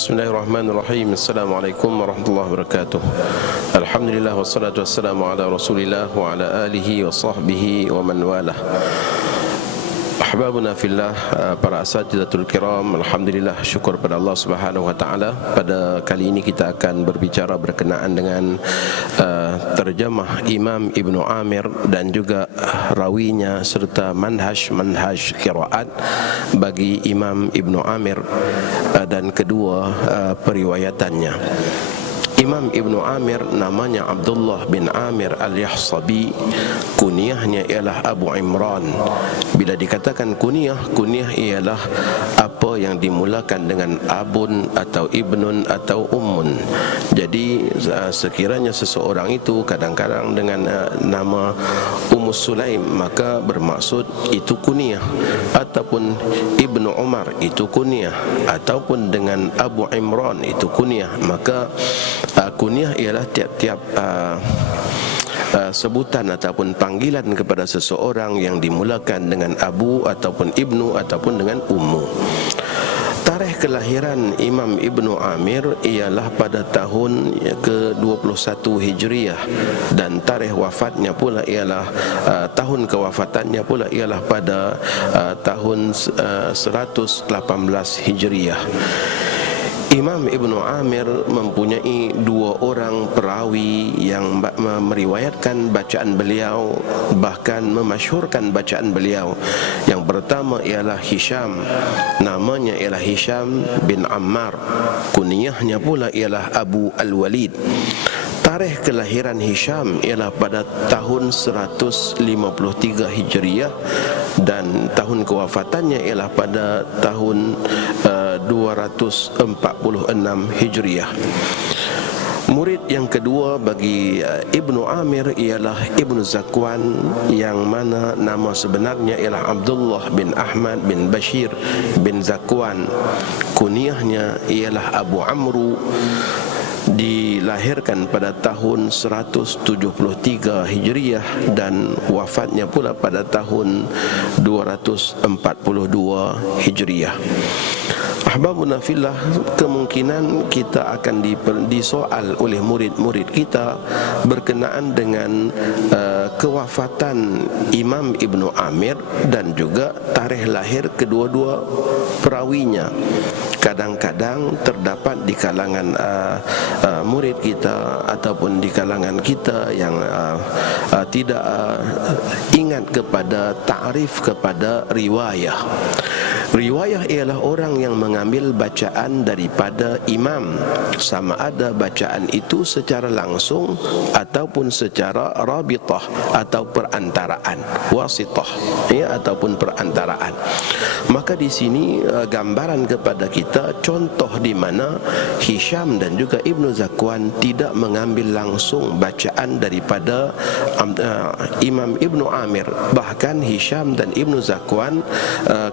Bismillahirrahmanirrahim. Assalamualaikum warahmatullahi wabarakatuh. Alhamdulillah wassalatu wassalamu ala Rasulillah wa ala alihi wa sahbihi wa man walah. Ahbabuna fillah, para asatidatul kiram, alhamdulillah, syukur pada Allah Subhanahu wa taala. Pada kali ini kita akan berbicara berkenaan dengan terjemah Imam Ibnu Amir dan juga rawinya serta manhaj qiraat bagi Imam Ibnu Amir dan kedua periwayatannya. Imam Ibnu Amir namanya Abdullah bin Amir al-Yahsabi, kunyahnya ialah Abu Imran. Bila dikatakan kunyah ialah apa yang dimulakan dengan abun atau ibnun atau ummun. Jadi sekiranya seseorang itu kadang-kadang dengan nama Ummu Sulaim, maka bermaksud itu kunyah, ataupun Ibnu Umar itu kunyah, ataupun dengan Abu Imran itu kunyah. Maka kunyah ialah tiap-tiap sebutan ataupun panggilan kepada seseorang yang dimulakan dengan abu ataupun ibnu ataupun dengan ummu. Tarikh kelahiran Imam Ibnu Amir ialah pada tahun ke-21 Hijriah, dan tarikh wafatnya pula ialah tahun kewafatannya pula ialah pada tahun 118 Hijriah. Imam Ibnu Amir mempunyai dua orang perawi yang meriwayatkan bacaan beliau, bahkan memasyhurkan bacaan beliau. Yang pertama ialah Hisham, namanya ialah Hisham bin Ammar, kunyahnya pula ialah Abu Al-Walid. Tarikh kelahiran Hisham ialah pada tahun 153 Hijriah dan tahun kewafatannya ialah pada tahun 246 Hijriah. Murid yang kedua bagi Ibnu Amir ialah Ibnu Zakwan, yang mana nama sebenarnya ialah Abdullah bin Ahmad bin Bashir bin Zakwan. Kunyahnya ialah Abu Amru. Dilahirkan pada tahun 173 Hijriah dan wafatnya pula pada tahun 242 Hijriah. Ahbabuna fillah, kemungkinan kita akan disoal oleh murid-murid kita berkenaan dengan kewafatan Imam Ibnu Amir dan juga tarikh lahir kedua-dua perawinya. Kadang-kadang terdapat di kalangan murid kita ataupun di kalangan kita yang tidak ingat kepada ta'rif kepada riwayah. Riwayah ialah orang yang mengambil bacaan daripada imam, sama ada bacaan itu secara langsung ataupun secara rabitah atau perantaraan, wasitah, ya, ataupun perantaraan. Maka di sini gambaran kepada kita contoh di mana Hisham dan juga Ibnu Zakwan tidak mengambil langsung bacaan daripada Imam Ibnu Amir. Bahkan Hisham dan Ibnu Zakwan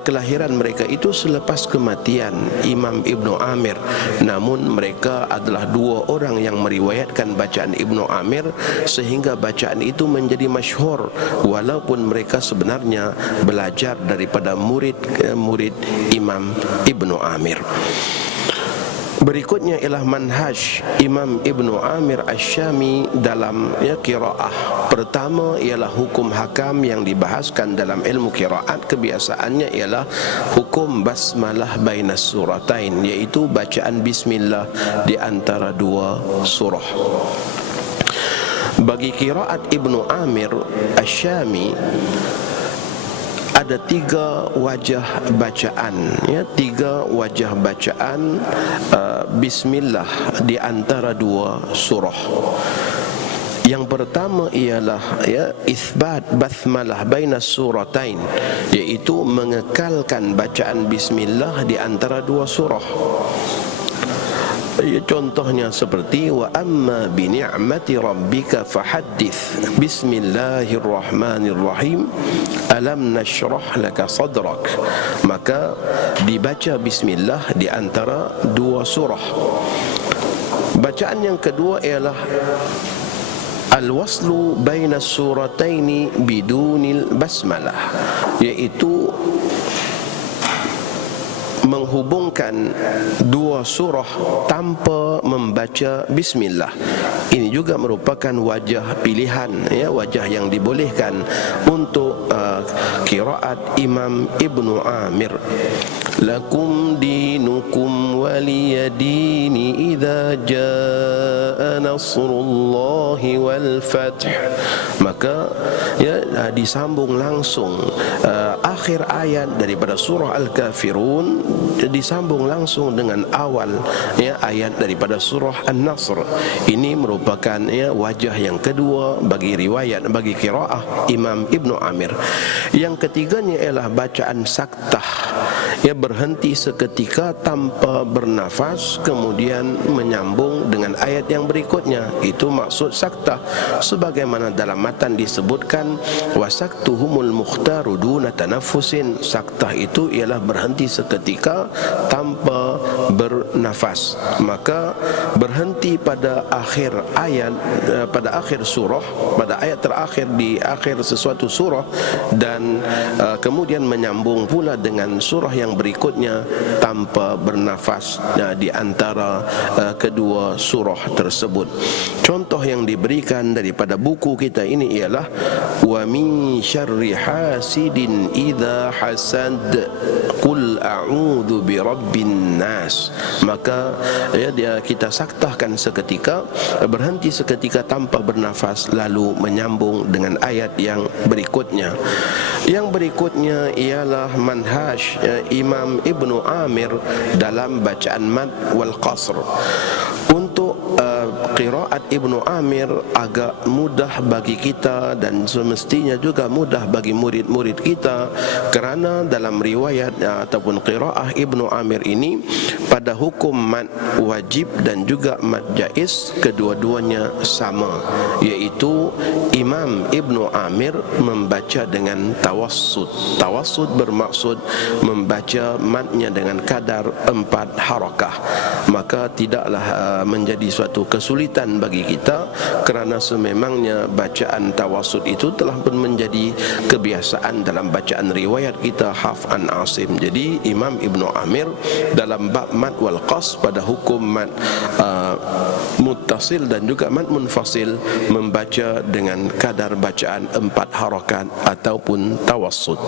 kelahiran mereka itu selepas kematian Imam Ibnu Amir, namun mereka adalah dua orang yang meriwayatkan bacaan Ibnu Amir sehingga bacaan itu menjadi masyhur, walaupun mereka sebenarnya belajar daripada murid Imam Ibnu Amir. Berikutnya ialah manhaj Imam Ibnu Amir Asy-Syami dalam qiraah. Pertama ialah hukum hakam yang dibahaskan dalam ilmu qiraat. Kebiasaannya ialah hukum basmalah bainas suratain, iaitu bacaan bismillah di antara dua surah. Bagi qiraat Ibnu Amir Asy-Syami ada tiga wajah bacaan, ya, tiga wajah bacaan bismillah di antara dua surah. Yang pertama ialah isbat basmalah bainas suratain, iaitu mengekalkan bacaan bismillah di antara dua surah. Contohnya seperti wa amma bi ni'mati rabbika fahaddits, bismillahirrahmanirrahim, alam nashrah laka sadrak. Maka dibaca bismillah di antara dua surah. Bacaan yang kedua ialah al-waslu baina surataini bidunil basmalah, yaitu menghubungkan dua surah tanpa membaca bismillah. Ini juga merupakan wajah pilihan, ya, wajah yang dibolehkan untuk qiraat Imam Ibnu Amir. Lakum dinukum waliyadini idza jaa nasrullahi wal fath. Maka ya, disambung langsung akhir ayat daripada surah Al-Kafirun disambung langsung dengan awal, ya, ayat daripada surah An-Nasr. Ini merupakan, ya, wajah yang kedua bagi riwayat, bagi qiraah Imam Ibnu Amir. Yang ketiganya ialah bacaan saktah, ya, berhenti seketika tanpa bernafas kemudian menyambung dengan ayat yang berikutnya. Itu maksud saktah, sebagaimana dalam matan disebutkan wasaktuhumul mukhtaru duna tanaffusin. Saktah itu ialah berhenti seketika tanpa bernafas. Maka berhenti pada akhir ayat, pada akhir surah, pada ayat terakhir di akhir sesuatu surah, dan kemudian menyambung pula dengan surah yang berikutnya tanpa bernafas di antara kedua surah tersebut. Contoh yang diberikan daripada buku kita ini ialah wa min syarri hasidin idza hasad qul a'udzu birabbin nas. Maka ya, kita saktahkan seketika, berhenti seketika tanpa bernafas, lalu menyambung dengan ayat yang berikutnya. Yang berikutnya ialah manhaj Imam Ibnu Amir dalam bacaan mad wal qasr. Untuk qiraat Ibnu Amir agak mudah bagi kita dan semestinya juga mudah bagi murid-murid kita, kerana dalam riwayat ataupun qiraah Ibnu Amir ini pada hukum mad wajib dan juga mad jaiz kedua-duanya sama, iaitu Imam Ibnu Amir membaca dengan tawassut. Tawassut bermaksud membaca madnya dengan kadar 4 harakah. Maka tidaklah menjadi suatu kesulitan bagi kita, kerana sememangnya bacaan tawassut itu telah pun menjadi kebiasaan dalam bacaan riwayat kita Hafs an Asim. Jadi Imam Ibnu Amir dalam bab mad wal qas pada hukum mad muttasil dan juga mad munfasil membaca dengan kadar bacaan 4 harakat ataupun tawassut.